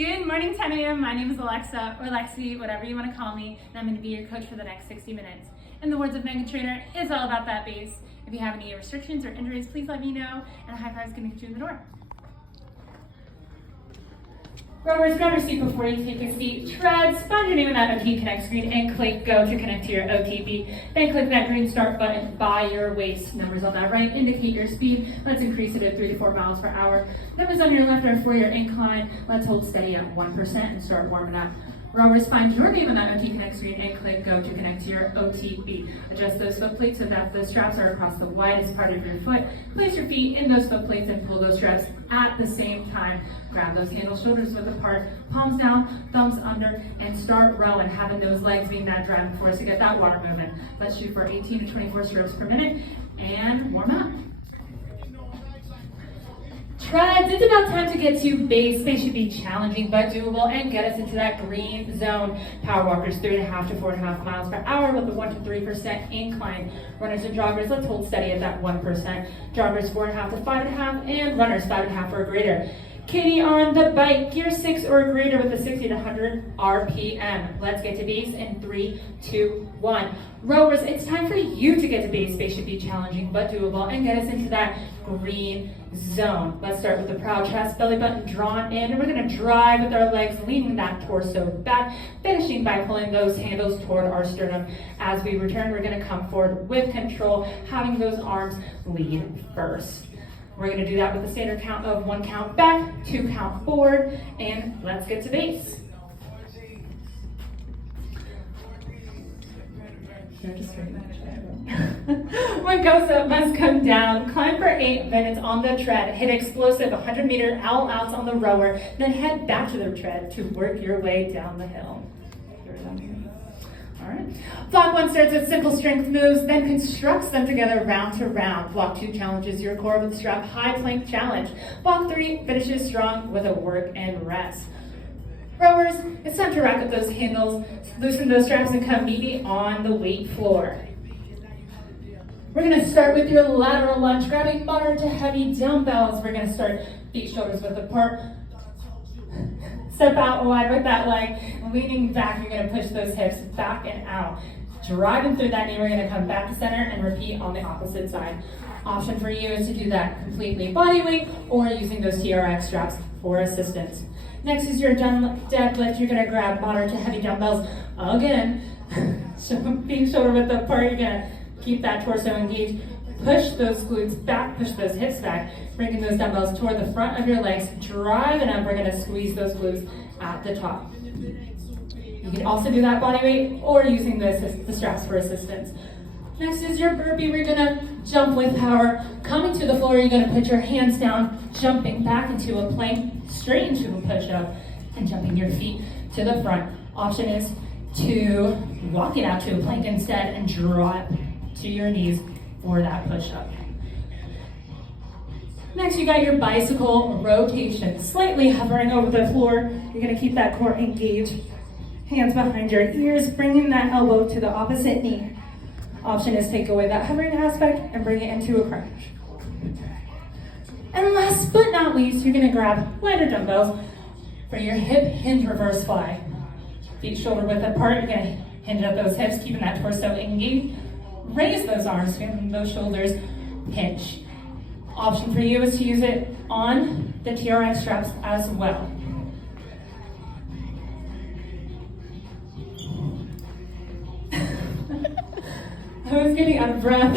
Good morning, 10 a.m. My name is Alexa, or Lexi, whatever you want to call me, and I'm going to be your coach for the next 60 minutes. In the words of Megan Trainor, it's all about that base. If you have any restrictions or injuries, please let me know, and a high five is going to get you in the door. Rowers, grab your seat before you take a seat. Treads, find your name in that OT Connect screen and click Go to connect to your OTB. Then click that green Start button by your waist. Numbers on that right indicate your speed. Let's increase it at 3 to 4 miles per hour. Numbers on your left are for your incline. Let's hold steady at 1% and start warming up. Rowers, find your name on that OT Connect screen and click Go to connect to your OTB. Adjust those foot plates so that the straps are across the widest part of your foot. Place your feet in those foot plates and pull those straps at the same time. Grab those handles, shoulders width apart, palms down, thumbs under, and start rowing, having those legs being that driving force to get that water moving. Let's shoot for 18 to 24 strokes per minute and warm up. Treads, it's about time to get to base. They should be challenging but doable and get us into that green zone. Power walkers 3.5 to 4.5 miles per hour with a 1 to 3% incline. Runners and joggers, let's hold steady at that 1%. Joggers 4.5 to 5.5, and runners 5.5 or greater. Katie on the bike, gear 6 or greater with a 60 to 100 RPM. Let's get to base in 3, 2, 1. Rowers, it's time for you to get to base. Base should be challenging but doable and get us into that green zone. Let's start with the proud chest, belly button drawn in, and we're going to drive with our legs, leaning that torso back, finishing by pulling those handles toward our sternum. As we return, we're going to come forward with control, having those arms lead first. We're going to do that with a standard count of 1 count back, 2 count forward, and let's get to base. What goes up must come down. Climb for 8 minutes on the tread. Hit explosive 100-meter owl outs on the rower. Then head back to the tread to work your way down the hill. All right. Block 1 starts with simple strength moves, then constructs them together round to round. Block 2 challenges your core with a strap high plank challenge. Block 3 finishes strong with a work and rest. Rowers, it's time to rack up those handles, loosen those straps, and come meaty on the weight floor. We're going to start with your lateral lunge, grabbing moderate to heavy dumbbells. We're going to start feet shoulders width apart. Step out wide with that leg, leaning back. You're going to push those hips back and out. Driving through that knee, we're going to come back to center and repeat on the opposite side. Option for you is to do that completely body weight or using those TRX straps for assistance. Next is your deadlift. You're going to grab moderate to heavy dumbbells again. Feet shoulder width apart. You're going to keep that torso engaged. Push those glutes back, push those hips back, bringing those dumbbells toward the front of your legs, driving up. We're going to squeeze those glutes at the top. You can also do that body weight or using the straps for assistance. Next is your burpee. We're going to jump with power. Coming to the floor, you're going to put your hands down, jumping back into a plank, straight into a push-up, and jumping your feet to the front. Option is to walk it out to a plank instead and drop to your knees for that push-up. Next, you got your bicycle rotation. Slightly hovering over the floor. You're going to keep that core engaged. Hands behind your ears, bringing that elbow to the opposite knee. Option is take away that hovering aspect and bring it into a crunch. And last but not least, you're going to grab lighter dumbbells for your hip hinge reverse fly. Feet shoulder width apart. You're going to hinge up those hips, keeping that torso engaged. Raise those arms, feeling those shoulders pinch. Option for you is to use it on the TRX straps as well. I was getting out of breath.